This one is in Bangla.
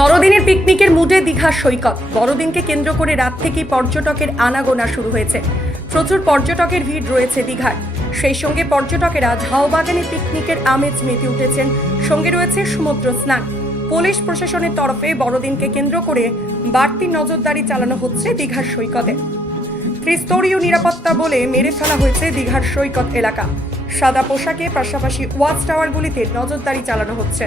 বড়দিনের পিকনিকের মুডে দীঘার সৈকত। বড়দিনকে কেন্দ্র করে রাত থেকেই পর্যটকের আনাগোনা শুরু হয়েছে। প্রচুর পর্যটকের ভিড় রয়েছে দীঘায়। সেই সঙ্গে পর্যটকেরা ঝাউবাগানে পিকনিকের আমেজ মেতে উঠেছেন। সঙ্গে রয়েছে সমুদ্র স্নান। পুলিশ প্রশাসনের তরফে বড়দিনকে কেন্দ্র করে বাড়তি নজরদারি চালানো হচ্ছে দীঘার সৈকতে। ত্রিস্তরীয় নিরাপত্তা বলে মেরে ফেলা হয়েছে দীঘার সৈকত এলাকা। সাদা পোশাকে পাশাপাশি ওয়াচ টাওয়ারগুলিতে নজরদারি চালানো হচ্ছে।